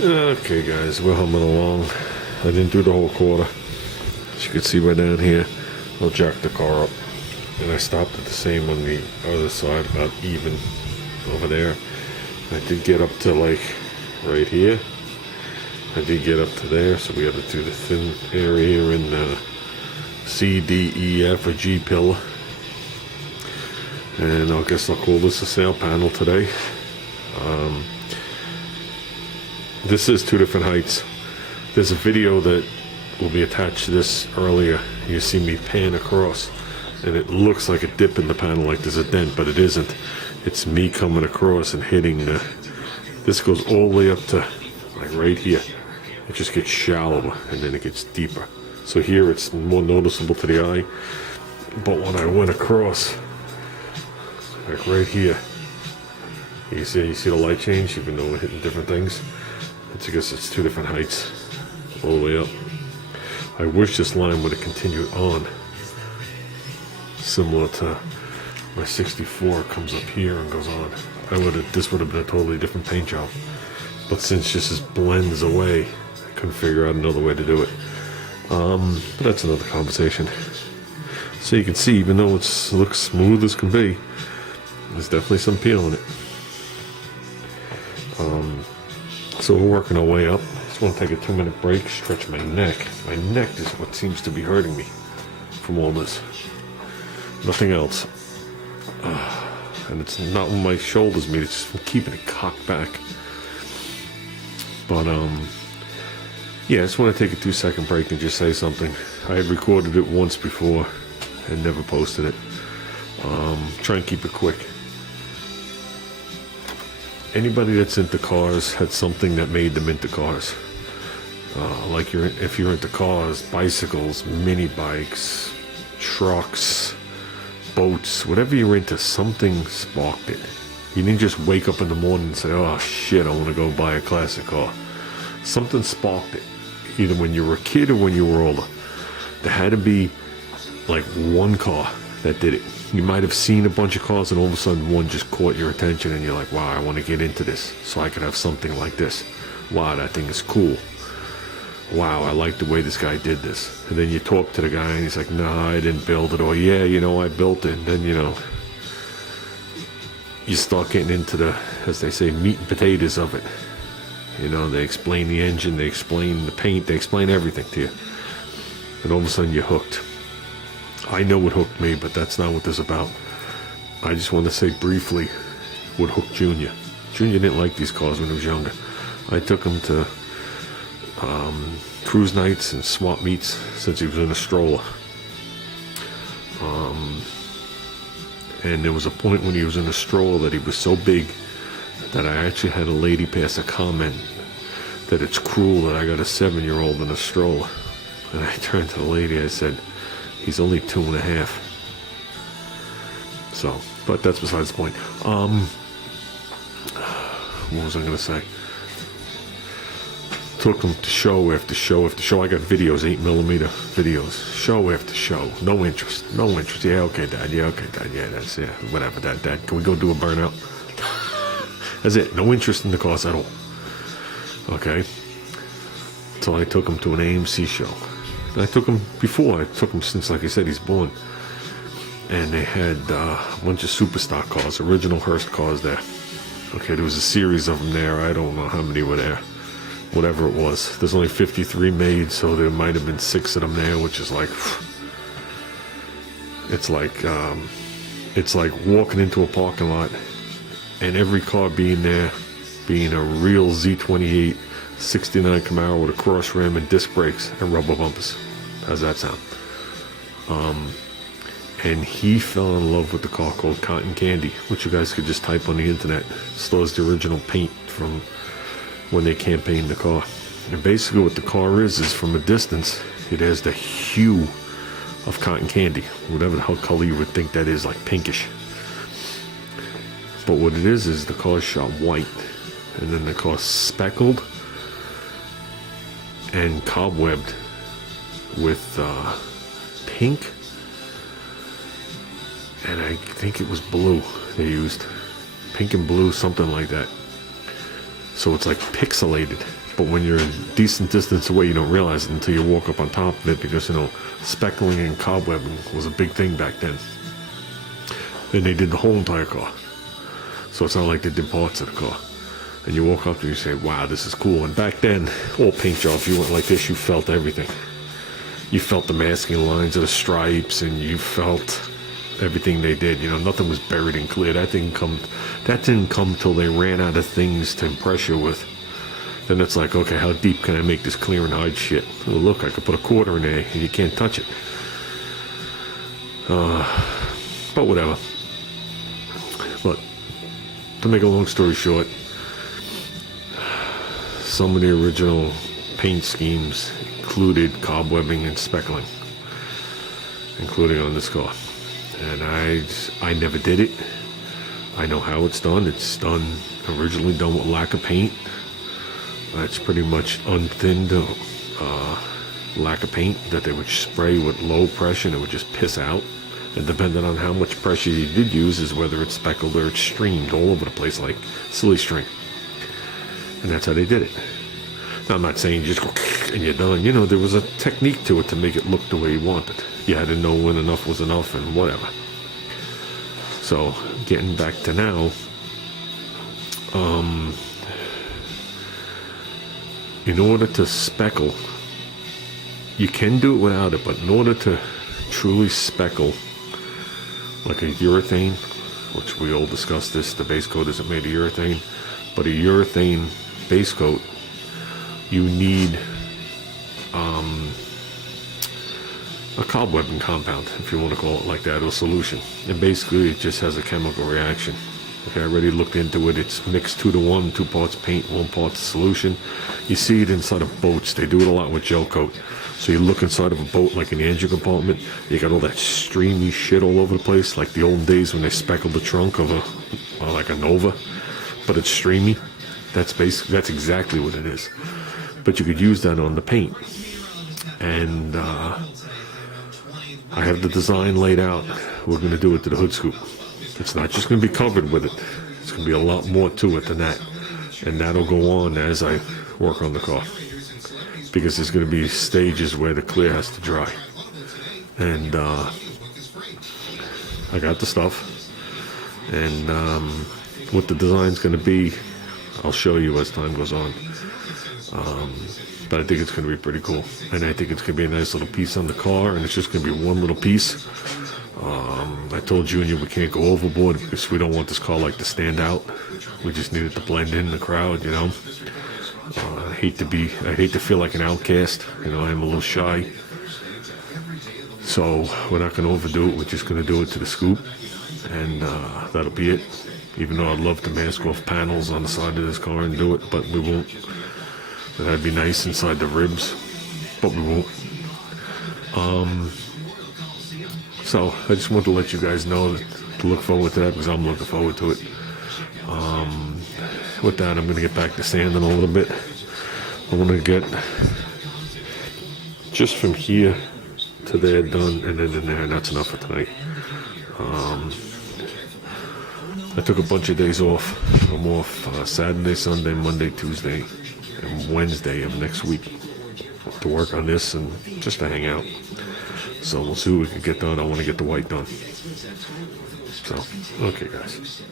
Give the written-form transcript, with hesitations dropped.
Okay guys, we're humming along. I didn't do the whole quarter. As you can see right down here, I'll jack the car up. And I stopped at the same on the other side, about even over there. I did get up to like right here. I did get up to there, so we had to do the thin area here in the C, D, E, F, or G pillar. And I guess I'll call this a sail panel today. This is two different heights. There's a video that will be attached to this earlier. You see me pan across, and it looks like a dip in the panel, like there's a dent, but it isn't. It's me coming across and hitting the... This goes all the way up to like right here. It just gets shallower, and then it gets deeper. So here it's more noticeable to the eye. But when I went across, like right here, you see the light change, even though we're hitting different things. It's because it's two different heights, all the way up. I wish this line would have continued on, similar to my 64 comes up here and goes on. This would have been a totally different paint job. But since this just blends away, I couldn't figure out another way to do it. But that's another conversation. So you can see, even though it looks smooth as can be, there's definitely some peel in it. So we're working our way up. Just want to take a 2-minute break, stretch my neck. My neck is what seems to be hurting me from all this. Nothing else. And it's not when my shoulders meet, it's just from keeping it cocked back. But yeah, I just want to take a 2-second break and just say something. I had recorded it once before and never posted it. Try and keep it quick. Anybody that's into cars had something that made them into cars. Like if you're into cars, bicycles, mini bikes, trucks, boats, whatever you're into, something sparked it. You didn't just wake up in the morning and say, oh shit, I want to go buy a classic car. Something sparked it, either when you were a kid or when you were older. There had to be like one car that did it. You might have seen a bunch of cars and all of a sudden one just caught your attention and you're like, wow, I want to get into this so I could have something like this. Wow, that thing is cool. Wow, I like the way this guy did this. And then you talk to the guy and he's like, nah, I didn't build it. Or yeah, I built it. And then, you start getting into the, as they say, meat and potatoes of it. They explain the engine, they explain the paint, they explain everything to you. And all of a sudden you're hooked. I know what hooked me, but that's not what this is about. I just want to say briefly what hooked Junior. Junior didn't like these cars when he was younger. I took him to cruise nights and swap meets since he was in a stroller. And there was a point when he was in a stroller that he was so big that I actually had a lady pass a comment that it's cruel that I got a 7-year-old in a stroller. And I turned to the lady, I said, he's only 2.5. So, but that's besides the point. What was I going to say? Took him to show after show after show. I got videos, 8mm videos. Show after show. No interest. Yeah, okay, Dad. Yeah, that's, whatever, Dad. Can we go do a burnout? That's it. No interest in the cars at all. Okay. So I took him to an AMC show. I took him before. I took him since, like I said, he's born. And they had a bunch of superstar cars, original Hearst cars there. Okay, there was a series of them there. I don't know how many were there. Whatever it was. There's only 53 made, so there might have been 6 of them there, which is like... It's like walking into a parking lot and every car being there, being a real Z28 69 Camaro with a cross rim and disc brakes and rubber bumpers. How's that sound? And he fell in love with the car called Cotton Candy, which you guys could just type on the internet. Still has the original paint from when they campaigned the car. And basically what the car is from a distance, it has the hue of cotton candy, whatever the hell color you would think that is, like pinkish. But what it is the car is shot white, and then the car's speckled and cobwebbed with pink, and I think it was blue they used. Pink and blue, something like that. So it's like pixelated. But when you're a decent distance away, you don't realize it until you walk up on top of it, because, speckling and cobwebbing was a big thing back then. And they did the whole entire car. So it's not like they did parts of the car. And you walk up and you say, wow, this is cool. And back then, all paint jobs, you went like this, you felt everything. You felt the masking lines of the stripes, and you felt everything they did. Nothing was buried and clear. That didn't come till they ran out of things to impress you with. Then it's like, okay, how deep can I make this clear and hide shit? Oh, look, I could put a quarter in there and you can't touch it. But whatever. But to make a long story short, some of the original paint schemes included cobwebbing and speckling, including on this car. And I never did it. I know how it's done. It's originally done with lacquer paint. It's pretty much unthinned lacquer paint that they would spray with low pressure and it would just piss out. And depending on how much pressure you did use is whether it's speckled or it's streamed all over the place like silly string. And that's how they did it. Now, I'm not saying you just go and you're done. There was a technique to it to make it look the way you wanted. You had to know when enough was enough and whatever. So, getting back to now, in order to speckle, you can do it without it, but in order to truly speckle, like a urethane, which we all discussed this, the base coat isn't made of urethane, but a urethane base coat, you need a cobwebbing compound, if you want to call it like that, or solution. And basically it just has a chemical reaction. Okay, I already looked into it. It's mixed 2 to 1, 2 parts paint, 1 part solution. You see it inside of boats. They do it a lot with gel coat. So you look inside of a boat, like in the engine compartment, you got all that streamy shit all over the place, like the old days when they speckled the trunk of like a Nova, but it's streamy. That's exactly what it is. But you could use that on the paint. And I have the design laid out. We're going to do it to the hood scoop. It's not just going to be covered with it. It's going to be a lot more to it than that. And that'll go on as I work on the car. Because there's going to be stages where the clear has to dry. And I got the stuff. And what the design's going to be, I'll show you as time goes on. But I think it's going to be pretty cool. And I think it's going to be a nice little piece on the car. And it's just going to be one little piece. I told Junior we can't go overboard because we don't want this car to stand out. We just need it to blend in the crowd, I hate to feel like an outcast. I am a little shy. So we're not going to overdo it. We're just going to do it to the scoop. And that'll be it. Even though I'd love to mask off panels on the side of this car and do it, but we won't. That'd be nice inside the ribs, but we won't. So I just want to let you guys know to look forward to that, because I'm looking forward to it. With that, I'm going to get back to sanding a little bit. I want to get just from here to there done, and then in there, and that's enough for tonight. I took a bunch of days off. I'm off Saturday, Sunday, Monday, Tuesday, and Wednesday of next week to work on this and just to hang out. So we'll see what we can get done. I want to get the white done. So, okay, guys.